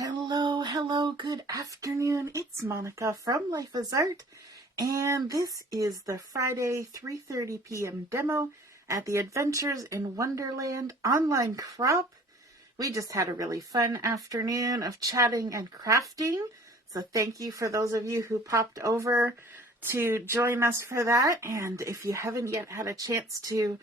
Hello, hello, good afternoon. It's Monica from Life is Art, and this is the Friday 3:30 p.m. demo at the Adventures in Wonderland online crop. We just had a really fun afternoon of chatting and crafting, so thank you for those of you who popped over to join us for that. And if you haven't yet had a chance to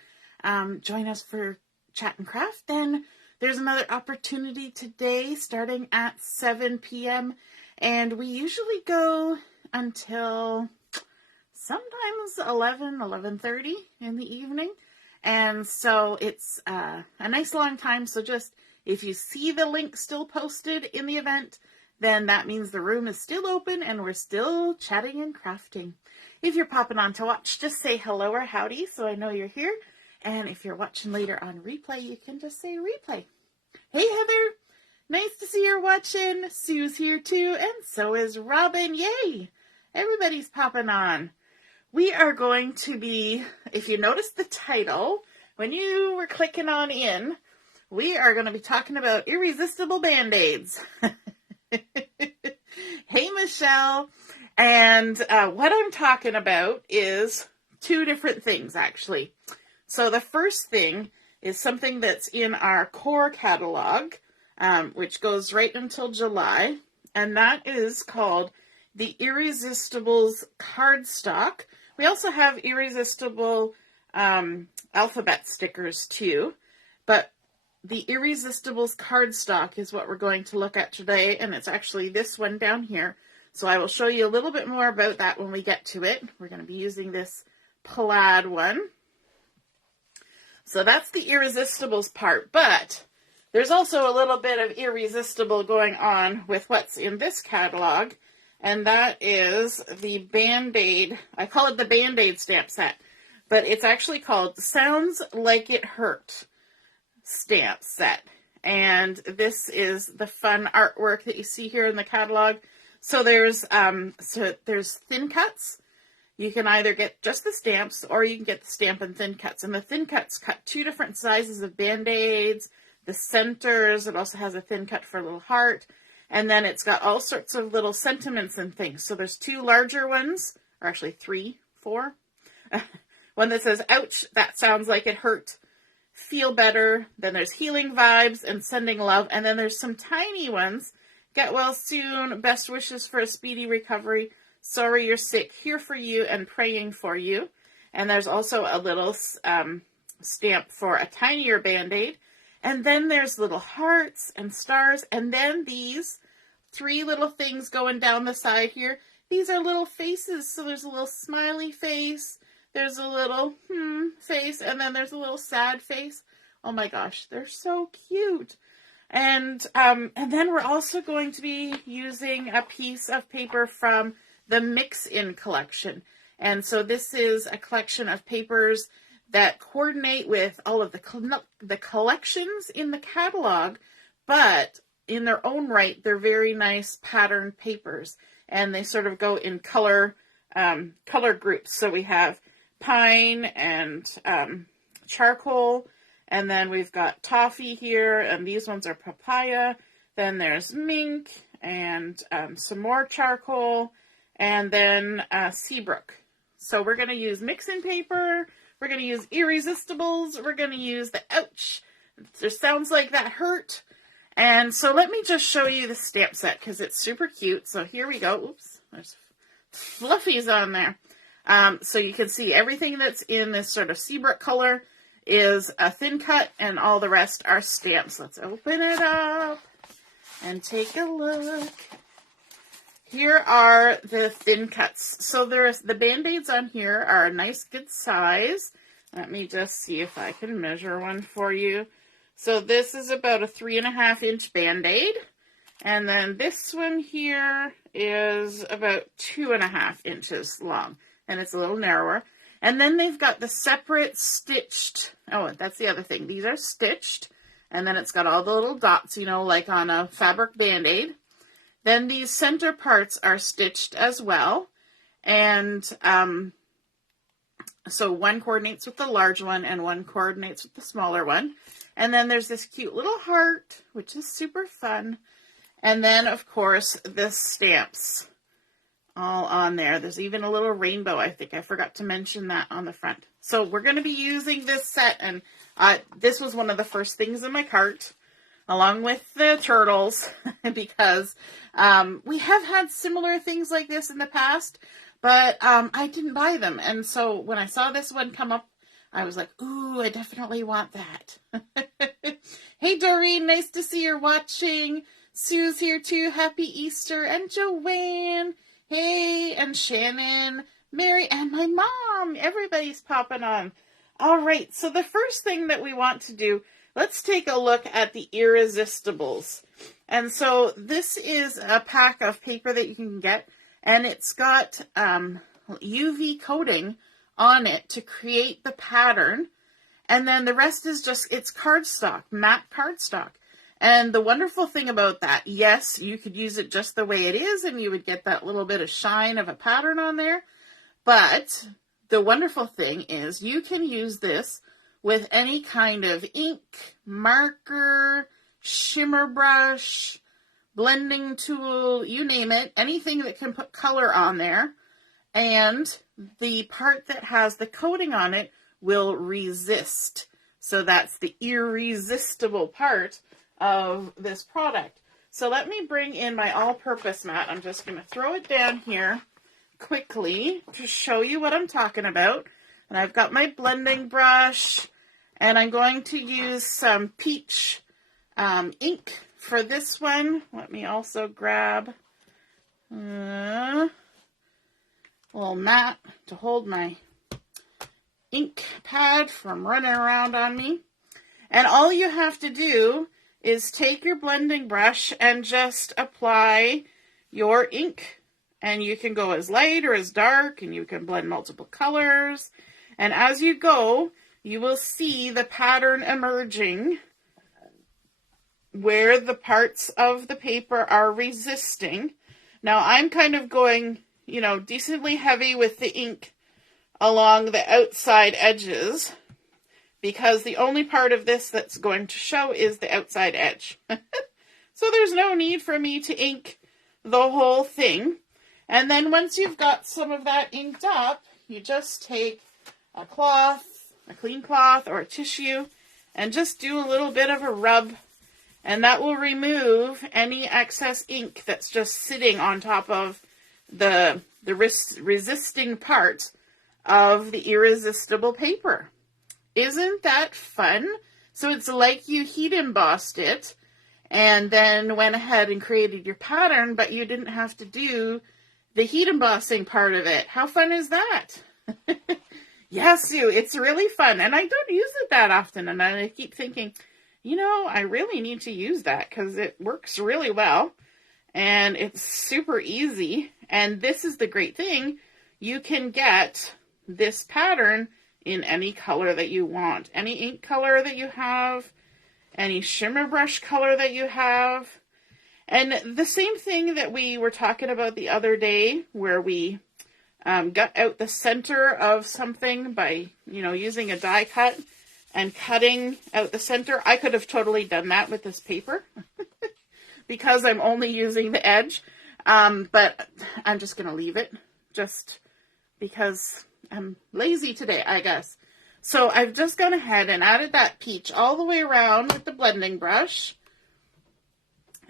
join us for chat and craft, then there's another opportunity today starting at 7 p.m. and we usually go until sometimes 11:30 in the evening. And so it's a nice long time. So just if you see the link still posted in the event, then that means the room is still open and we're still chatting and crafting. If you're popping on to watch, just say hello or howdy so I know you're here. And if you're watching later on replay, you can just say replay. Hey, Heather. Nice to see you're watching. Sue's here too, and so is Robin. Yay. Everybody's popping on. We are going to be, if you notice the title, when you were clicking on in, we are going to be talking about irresistible Band-Aids. Hey, Michelle. And what I'm talking about is two different things, actually. So the first thing is something that's in our core catalog, which goes right until July, and that is called the Irresistibles cardstock. We also have irresistible alphabet stickers too, but the Irresistibles cardstock is what we're going to look at today, and it's actually this one down here. So I will show you a little bit more about that when we get to it. We're going to be using this plaid one. So that's the Irresistibles part, but there's also a little bit of irresistible going on with what's in this catalog, and that is the Band-Aid. I call it the Band-Aid stamp set, but it's actually called Sounds Like It Hurt stamp set. And this is the fun artwork that you see here in the catalog. So there's thin cuts. You can either get just the stamps or you can get the stamp and thin cuts. And the thin cuts cut two different sizes of Band-Aids, the centers. It also has a thin cut for a little heart. And then it's got all sorts of little sentiments and things. So there's two larger ones, or actually three, four. One that says, ouch, that sounds like it hurt. Feel better. Then there's healing vibes and sending love. And then there's some tiny ones. Get well soon. Best wishes for a speedy recovery. Sorry you're sick, here for you and praying for you. And there's also a little stamp for a tinier Band-Aid. And then there's little hearts and stars. And then these three little things going down the side here. These are little faces. So there's a little smiley face. There's a little face. And then there's a little sad face. Oh my gosh, they're so cute. And then we're also going to be using a piece of paper from the Mix-In collection. And so this is a collection of papers that coordinate with all of the collections in the catalog, but in their own right, they're very nice patterned papers. And they sort of go in color groups. So we have pine and charcoal, and then we've got toffee here, and these ones are papaya. Then there's mink and some more charcoal, and then Seabrook. So we're going to use Mix-In paper, we're going to use Irresistibles, we're going to use the ouch. It sounds like that hurt. And so let me just show you the stamp set because it's super cute. So here we go. Oops, there's fluffies on there. So you can see everything that's in this sort of Seabrook color is a thin cut and all the rest are stamps. Let's open it up and take a look. Here are the thin cuts. So the Band-Aids on here are a nice good size. Let me just see if I can measure one for you. So this is about a 3.5-inch Band-Aid. And then this one here is about 2.5 inches long. And it's a little narrower. And then they've got the separate stitched. Oh, that's the other thing. These are stitched. And then it's got all the little dots, you know, like on a fabric Band-Aid. Then these center parts are stitched as well. And so one coordinates with the large one and one coordinates with the smaller one. And then there's this cute little heart, which is super fun. And then, of course, the stamps all on there. There's even a little rainbow, I think. I forgot to mention that on the front. So we're going to be using this set, and this was one of the first things in my cart, along with the turtles, because we have had similar things like this in the past, but I didn't buy them. And so when I saw this one come up, I was like, ooh, I definitely want that. Hey, Doreen, nice to see you're watching. Sue's here too. Happy Easter. And Joanne. Hey, and Shannon, Mary, and my mom. Everybody's popping on. All right, so the first thing that we want to do, let's take a look at the Irresistibles. And so this is a pack of paper that you can get, and it's got UV coating on it to create the pattern. And then the rest is just, it's cardstock, matte cardstock. And the wonderful thing about that, yes, you could use it just the way it is, and you would get that little bit of shine of a pattern on there. But the wonderful thing is you can use this with any kind of ink, marker, shimmer brush, blending tool, you name it, anything that can put color on there. And the part that has the coating on it will resist. So that's the irresistible part of this product. So let me bring in my all-purpose mat. I'm just going to throw it down here quickly to show you what I'm talking about. And I've got my blending brush, and I'm going to use some peach ink for this one. Let me also grab a little mat to hold my ink pad from running around on me. And all you have to do is take your blending brush and just apply your ink. And you can go as light or as dark, and you can blend multiple colors. And as you go, you will see the pattern emerging where the parts of the paper are resisting. Now I'm kind of going, decently heavy with the ink along the outside edges, because the only part of this that's going to show is the outside edge. So there's no need for me to ink the whole thing. And then once you've got some of that inked up, you just take a cloth, a clean cloth or a tissue, and just do a little bit of a rub, and that will remove any excess ink that's just sitting on top of the resisting part of the irresistible paper. Isn't that fun? So it's like you heat embossed it and then went ahead and created your pattern, but you didn't have to do the heat embossing part of it. How fun is that? Yes, Sue, it's really fun. And I don't use it that often. And I keep thinking, I really need to use that because it works really well. And it's super easy. And this is the great thing. You can get this pattern in any color that you want. Any ink color that you have. Any shimmer brush color that you have. And the same thing that we were talking about the other day, where we got out the center of something by, using a die cut and cutting out the center. I could have totally done that with this paper because I'm only using the edge. But I'm just going to leave it just because I'm lazy today, I guess. So I've just gone ahead and added that peach all the way around with the blending brush.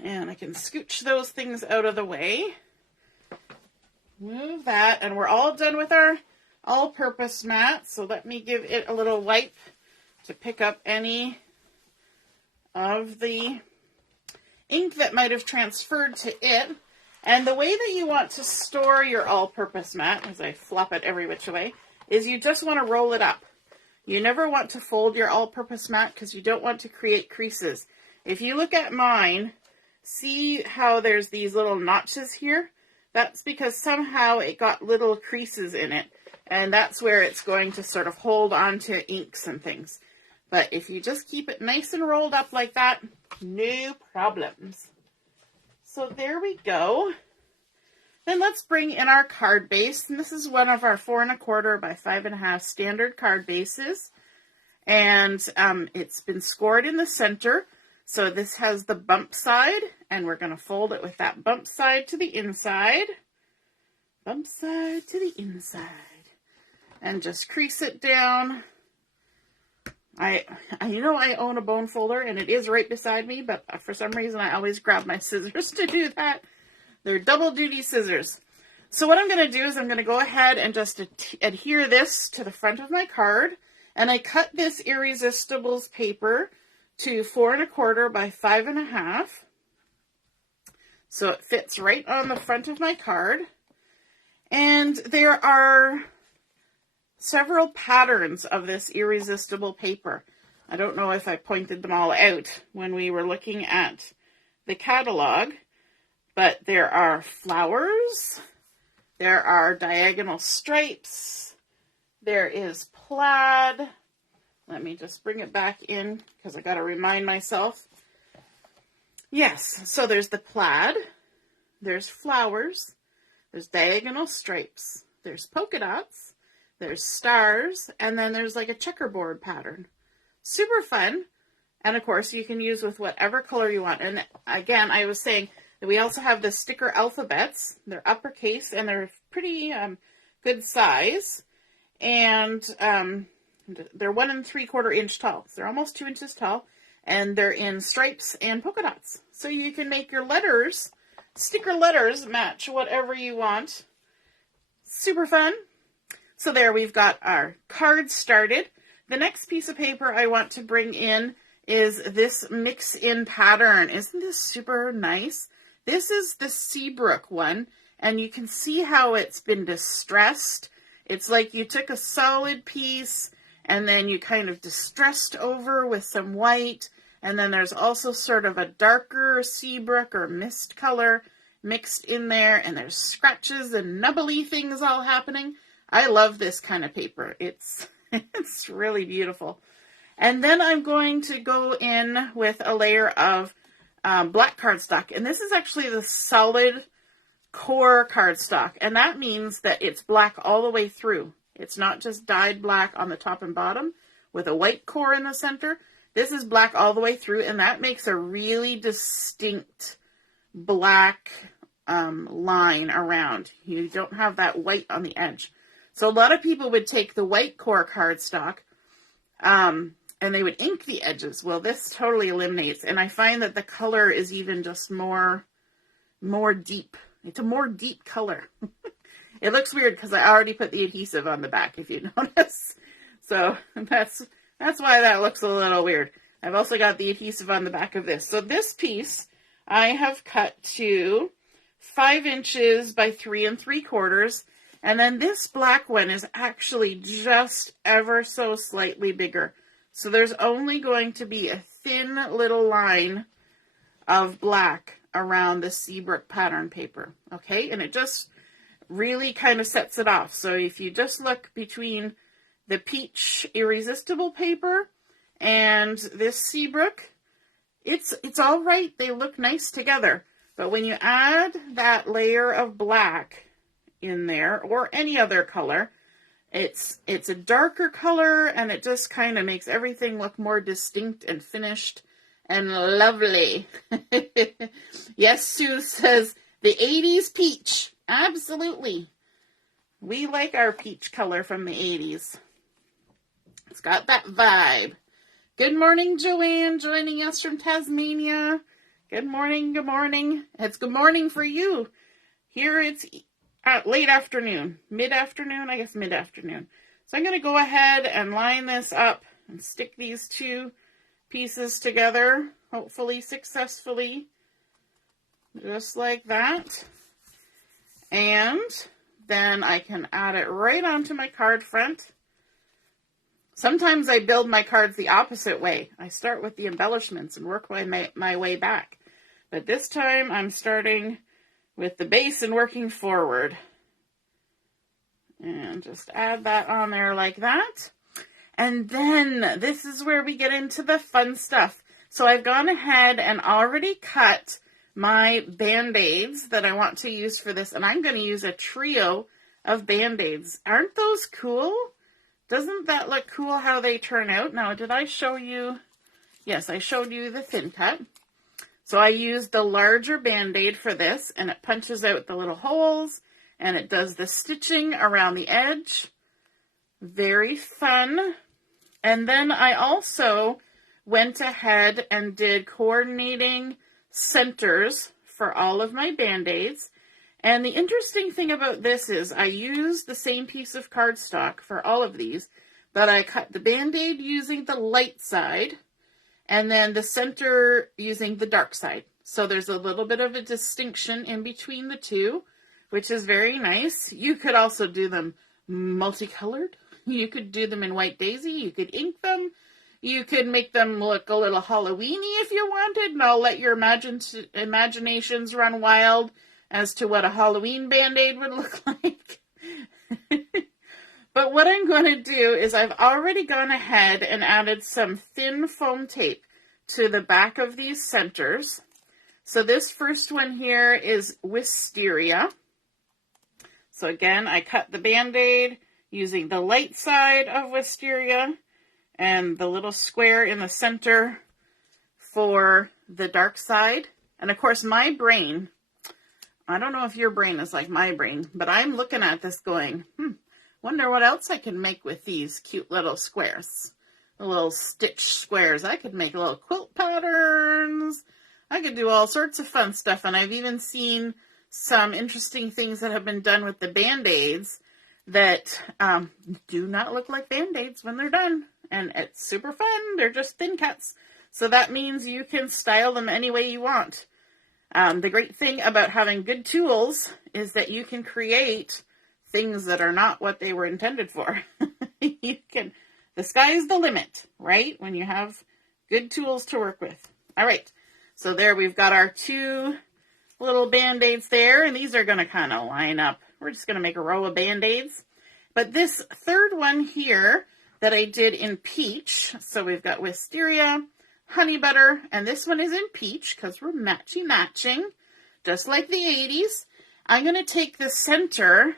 And I can scooch those things out of the way. Move that, and we're all done with our all-purpose mat. So let me give it a little wipe to pick up any of the ink that might have transferred to it. And the way that you want to store your all-purpose mat, as I flop it every which way, is you just want to roll it up. You never want to fold your all-purpose mat because you don't want to create creases. If you look at mine, see how there's these little notches here? That's because somehow it got little creases in it, and that's where it's going to sort of hold on to inks and things. But if you just keep it nice and rolled up like that, no problems. So there we go. Then let's bring in our card base, and this is one of our 4 1/4 by 5 1/2 standard card bases, and it's been scored in the center. So this has the bump side, and we're going to fold it with that bump side to the inside. Bump side to the inside. And just crease it down. I own a bone folder, and it is right beside me, but for some reason I always grab my scissors to do that. They're double duty scissors. So what I'm going to do is I'm going to go ahead and just adhere this to the front of my card. And I cut this Irresistibles paper to 4 1/4 by 5 1/2. So it fits right on the front of my card. And there are several patterns of this irresistible paper. I don't know if I pointed them all out when we were looking at the catalog, but there are flowers, there are diagonal stripes, there is plaid. Let me just bring it back in because I got to remind myself. Yes, so there's the plaid, there's flowers, there's diagonal stripes, there's polka dots, there's stars, and then there's like a checkerboard pattern. Super fun. And of course, you can use with whatever color you want. And again, I was saying that we also have the sticker alphabets. They're uppercase and they're pretty good size. And they're 1 3/4 inch tall. So they're almost 2 inches tall. And they're in stripes and polka dots. So you can make your letters, sticker letters, match whatever you want. Super fun. So there we've got our card started. The next piece of paper I want to bring in is this mix-in pattern. Isn't this super nice? This is the Seabrook one, and you can see how it's been distressed. It's like you took a solid piece, and then you kind of distressed over with some white, and then there's also sort of a darker Seabrook or mist color mixed in there, and there's scratches and nubbly things all happening. I love this kind of paper. It's really beautiful. And then I'm going to go in with a layer of black cardstock. And this is actually the solid core cardstock. And that means that it's black all the way through. It's not just dyed black on the top and bottom with a white core in the center. This is black all the way through. And that makes a really distinct black line around. You don't have that white on the edge. So a lot of people would take the white core cardstock and they would ink the edges. Well, this totally eliminates. And I find that the color is even just more deep. It's a more deep color. It looks weird because I already put the adhesive on the back, if you notice. So that's why that looks a little weird. I've also got the adhesive on the back of this. So this piece I have cut to 5 inches by 3 3/4. And then this black one is actually just ever so slightly bigger. So there's only going to be a thin little line of black around the Seabrook pattern paper. Okay, and it just really kind of sets it off. So if you just look between the peach irresistible paper and this Seabrook, it's all right. They look nice together. But when you add that layer of black in there, or any other color, it's a darker color, and it just kind of makes everything look more distinct and finished and lovely. Yes, Sue says the 80s peach. Absolutely. We like our peach color from the 80s. It's got that vibe. Good morning, Joanne, joining us from Tasmania. Good morning, good morning. It's good morning for you. Here it's late afternoon, mid-afternoon, I guess mid-afternoon. So I'm going to go ahead and line this up and stick these two pieces together, hopefully successfully, just like that. And then I can add it right onto my card front. Sometimes I build my cards the opposite way. I start with the embellishments and work my way back. But this time I'm starting with the base and working forward. And just add that on there like that. And then this is where we get into the fun stuff. So I've gone ahead and already cut my Band-Aids that I want to use for this. And I'm going to use a trio of Band-Aids. Aren't those cool? Doesn't that look cool how they turn out? Now, did I show you yes, I showed you the thin cut. So I used the larger Band-Aid for this, and it punches out the little holes, and it does the stitching around the edge. Very fun. And then I also went ahead and did coordinating centers for all of my Band-Aids. And the interesting thing about this is I used the same piece of cardstock for all of these, but I cut the Band-Aid using the light side, and then the center using the dark side. So there's a little bit of a distinction in between the two, which is very nice. You could also do them multicolored. You could do them in white daisy. You could ink them. You could make them look a little Halloween-y if you wanted, and I'll let your imaginations run wild as to what a Halloween Band-Aid would look like. But what I'm going to do is I've already gone ahead and added some thin foam tape to the back of these centers. So this first one here is Wisteria. So again, I cut the Band-Aid using the light side of Wisteria and the little square in the center for the dark side. And of course, my brain, I don't know if your brain is like my brain, but I'm looking at this going, wonder what else I can make with these cute little squares. The little stitch squares. I could make little quilt patterns. I could do all sorts of fun stuff. And I've even seen some interesting things that have been done with the Band-Aids that do not look like Band-Aids when they're done. And it's super fun. They're just thin cuts. So that means you can style them any way you want. The great thing about having good tools is that you can create things that are not what they were intended for. The sky's the limit, right? When you have good tools to work with. All right. So there we've got our two little Band-Aids there, and these are going to kind of line up. We're just going to make a row of Band-Aids. But this third one here that I did in peach, so we've got Wisteria, honey butter, and this one is in peach because we're matching, just like the 80s. I'm going to take the center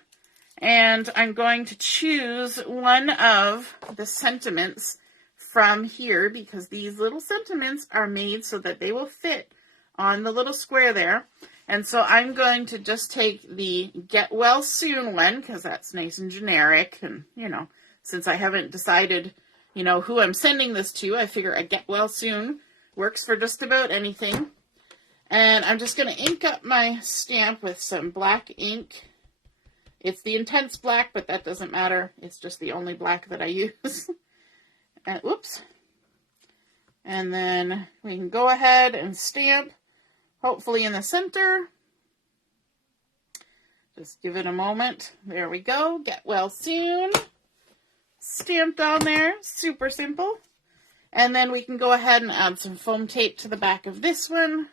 and I'm going to choose one of the sentiments from here because these little sentiments are made so that they will fit on the little square there. And so I'm going to just take the Get Well Soon one because that's nice and generic. And, since I haven't decided, who I'm sending this to, I figure a Get Well Soon works for just about anything. And I'm just going to ink up my stamp with some black ink. It's the intense black, but that doesn't matter. It's just the only black that I use. And, whoops. And then we can go ahead and stamp, hopefully in the center. Just give it a moment. There we go. Get Well Soon. Stamped on there. Super simple. And then we can go ahead and add some foam tape to the back of this one.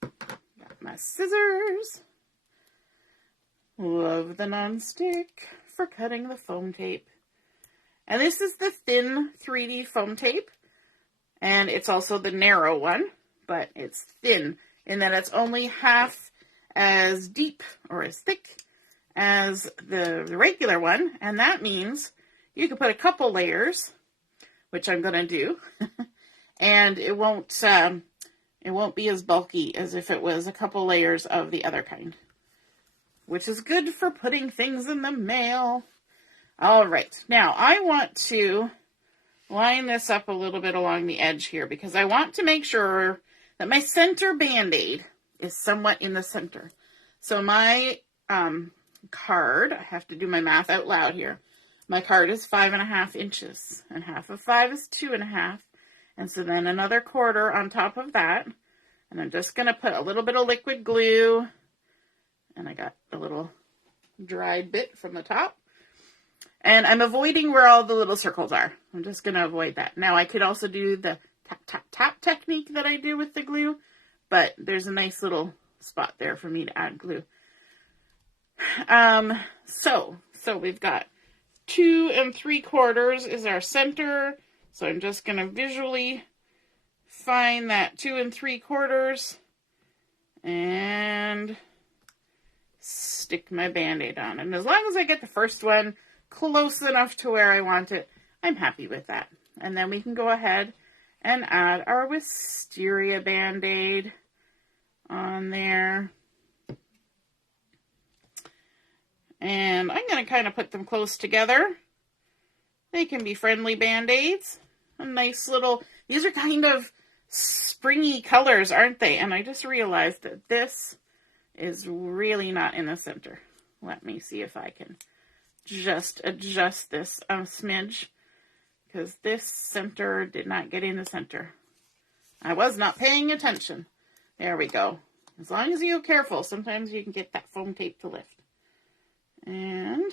Got my scissors. Love the non-stick for cutting the foam tape. And this is the thin 3D foam tape. And it's also the narrow one, but it's thin in that it's only half as deep or as thick as the regular one. And that means you can put a couple layers, which I'm going to do, and it won't be as bulky as if it was a couple layers of the other kind, which is good for putting things in the mail. All right, now I want to line this up a little bit along the edge here because I want to make sure that my center Band-Aid is somewhat in the center. So my card, I have to do my math out loud here. My card is 5.5 inches, and half of 5 is 2.5. And so then another quarter on top of that. And I'm just going to put a little bit of liquid glue. And I got a little dried bit from the top. And I'm avoiding where all the little circles are. I'm just going to avoid that. Now I could also do the tap, tap, tap technique that I do with the glue. But there's a nice little spot there for me to add glue. So we've got 2 3/4 is our center. So I'm just going to visually find that 2 3/4 and stick my Band-Aid on. And as long as I get the first one close enough to where I want it, I'm happy with that. And then we can go ahead and add our Wisteria Band-Aid on there. And I'm going to kind of put them close together. They can be friendly Band-Aids. A nice little, these are kind of springy colors, aren't they? And I just realized that this is really not in the center. Let me see if I can just adjust this a smidge, because this center did not get in the center. I was not paying attention. There we go. As long as you're careful, sometimes you can get that foam tape to lift. And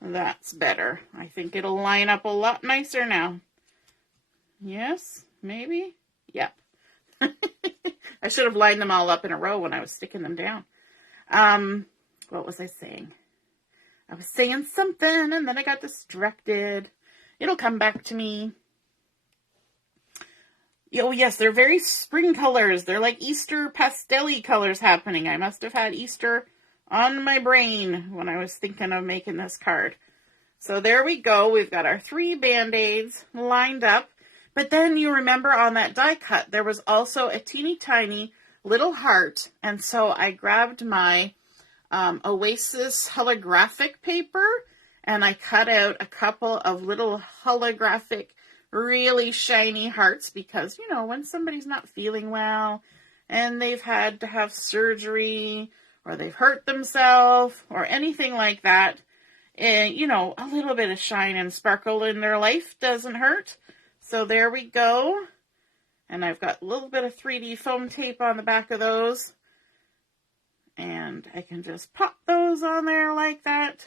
that's better. I think it'll line up a lot nicer now. Yes, maybe? Yep. I should have lined them all up in a row when I was sticking them down. What was I saying? I was saying something and then I got distracted. It'll come back to me. Oh yes, they're very spring colors. They're like Easter pastel-y colors happening. I must have had Easter on my brain when I was thinking of making this card. So there we go. We've got our 3 Band-Aids lined up. But then you remember on that die cut, there was also a teeny tiny little heart. And so I grabbed my Oasis holographic paper and I cut out a couple of little holographic, really shiny hearts because, you know, when somebody's not feeling well and they've had to have surgery or they've hurt themselves or anything like that, you know, a little bit of shine and sparkle in their life doesn't hurt. So there we go. And I've got a little bit of 3D foam tape on the back of those. And I can just pop those on there like that.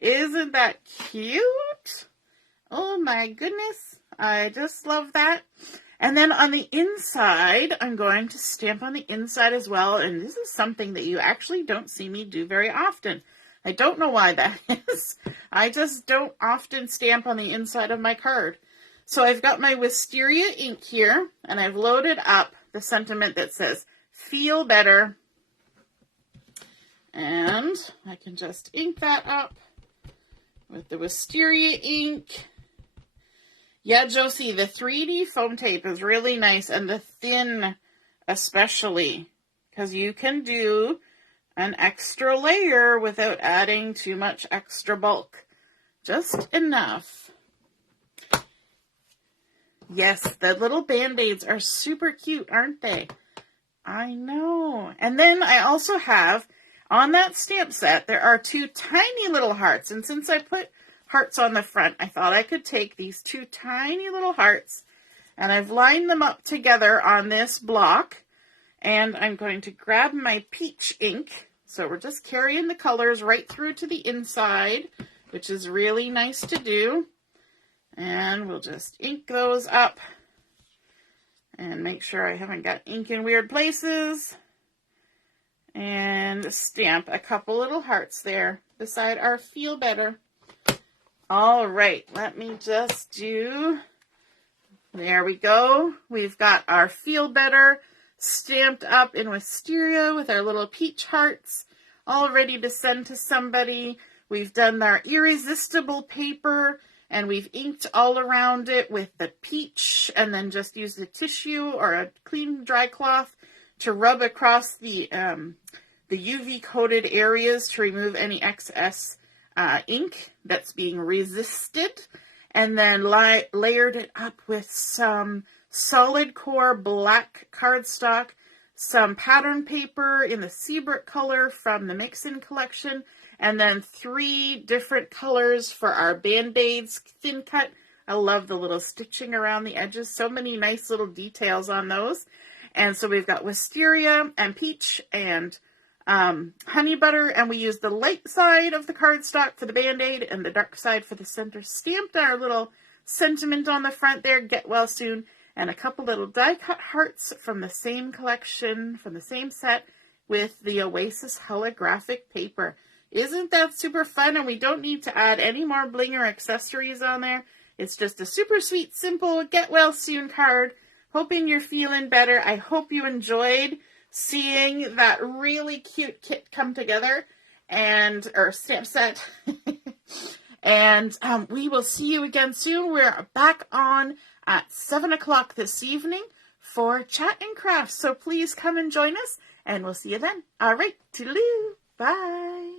Isn't that cute? Oh my goodness. I just love that. And then on the inside, I'm going to stamp on the inside as well. And this is something that you actually don't see me do very often. I don't know why that is. I just don't often stamp on the inside of my card. So I've got my Wisteria ink here, and I've loaded up the sentiment that says, feel better. And I can just ink that up with the Wisteria ink. Yeah, Josie, the 3D foam tape is really nice, and the thin especially, because you can do an extra layer without adding too much extra bulk. Just enough. Yes, the little Band-Aids are super cute, aren't they? I know. And then I also have, on that stamp set, there are 2 tiny little hearts. And since I put hearts on the front, I thought I could take these 2 tiny little hearts, and I've lined them up together on this block. And I'm going to grab my peach ink. So we're just carrying the colors right through to the inside, which is really nice to do. And we'll just ink those up and make sure I haven't got ink in weird places. And stamp a couple little hearts there beside our feel better. All right, let me just do, there we go. We've got our feel better stamped up in Wisteria with our little peach hearts all ready to send to somebody. We've done our Irresistible paper, and we've inked all around it with the peach, and then just use the tissue or a clean dry cloth to rub across the UV coated areas to remove any excess ink that's being resisted, and then layered it up with some solid core black cardstock, some pattern paper in the sea brick color from the Mix-In collection, and then 3 different colors for our Band-Aids thin cut. I love the little stitching around the edges. So many nice little details on those. And so we've got Wisteria and peach and honey butter. And we use the light side of the cardstock for the Band-Aid and the dark side for the center. Stamped our little sentiment on the front there, get well soon. And a couple little die cut hearts from the same collection, from the same set with the Oasis holographic paper. Isn't that super fun? And we don't need to add any more bling or accessories on there. It's just a super sweet, simple, get well soon card. Hoping you're feeling better. I hope you enjoyed seeing that really cute kit come together, or stamp set. And we will see you again soon. We're back on at 7 o'clock this evening for Chat and Crafts. So please come and join us, and we'll see you then. All right, toodaloo. Bye.